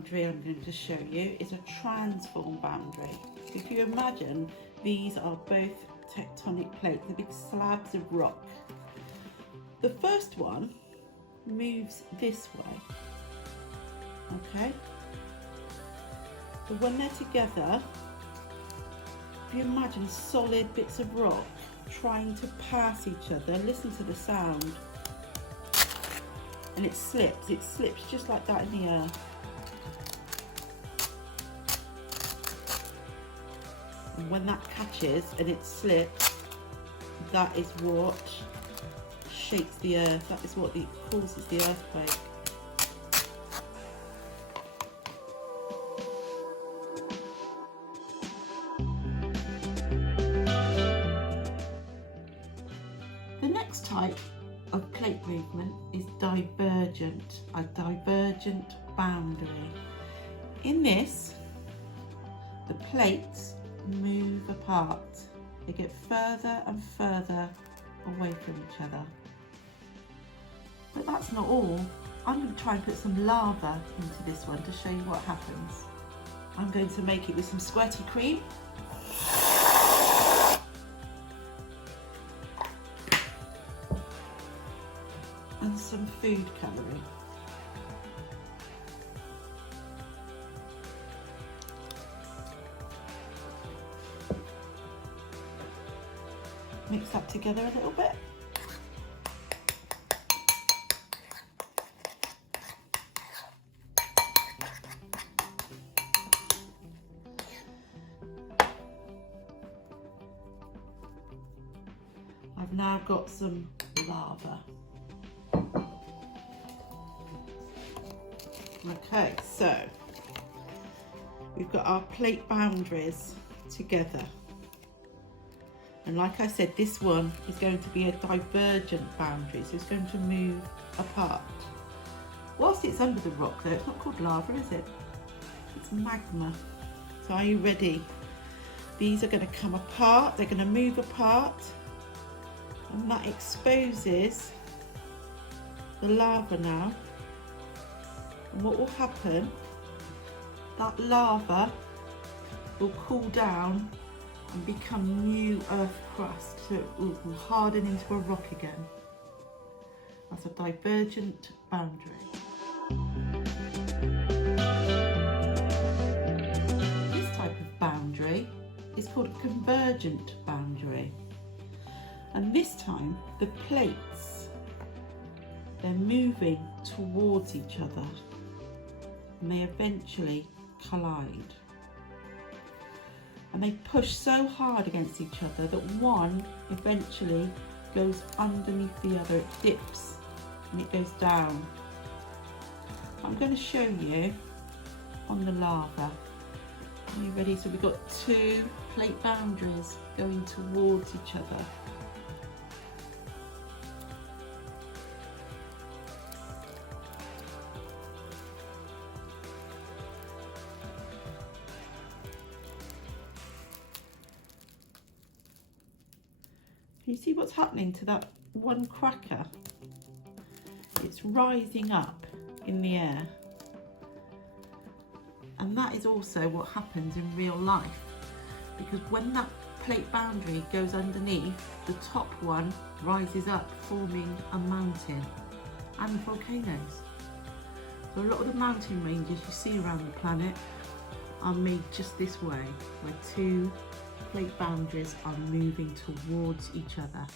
boundary I'm going to show you is a transform boundary. If you imagine, these are both tectonic plates, the big slabs of rock. The first one moves this way, okay? So when they're together, if you imagine solid bits of rock trying to pass each other, listen to the sound. And it slips just like that in the earth. And when that catches and it slips, that is what shakes the earth. That is what causes the earthquake. The next type of plate movement is divergent, a divergent boundary. In this, the plates move apart. They get further and further away from each other. But that's not all. I'm going to try and put some lava into this one to show you what happens. I'm going to make it with some squirty cream. And some food colouring. Mix that together a little bit. I've now got some lava. Okay, so we've got our plate boundaries together. And like I said, this one is going to be a divergent boundary, so it's going to move apart. Whilst it's under the rock though, it's not called lava, is it? It's magma. So are you ready? These are going to come apart, they're going to move apart, and that exposes the lava now. And what will happen, that lava will cool down and become new earth crust, so it will harden into a rock again. That's a divergent boundary. This type of boundary is called a convergent boundary. And this time, the plates, they're moving towards each other and they eventually collide. And they push so hard against each other that one eventually goes underneath the other. It dips and it goes down. I'm going to show you on the lava. Are you ready? So we've got two plate boundaries going towards each other. Can you see what's happening to that one cracker? It's rising up in the air. And that is also what happens in real life, because when that plate boundary goes underneath, the top one rises up, forming a mountain and volcanoes. So a lot of the mountain ranges you see around the planet are made just this way, where two plate boundaries are moving towards each other.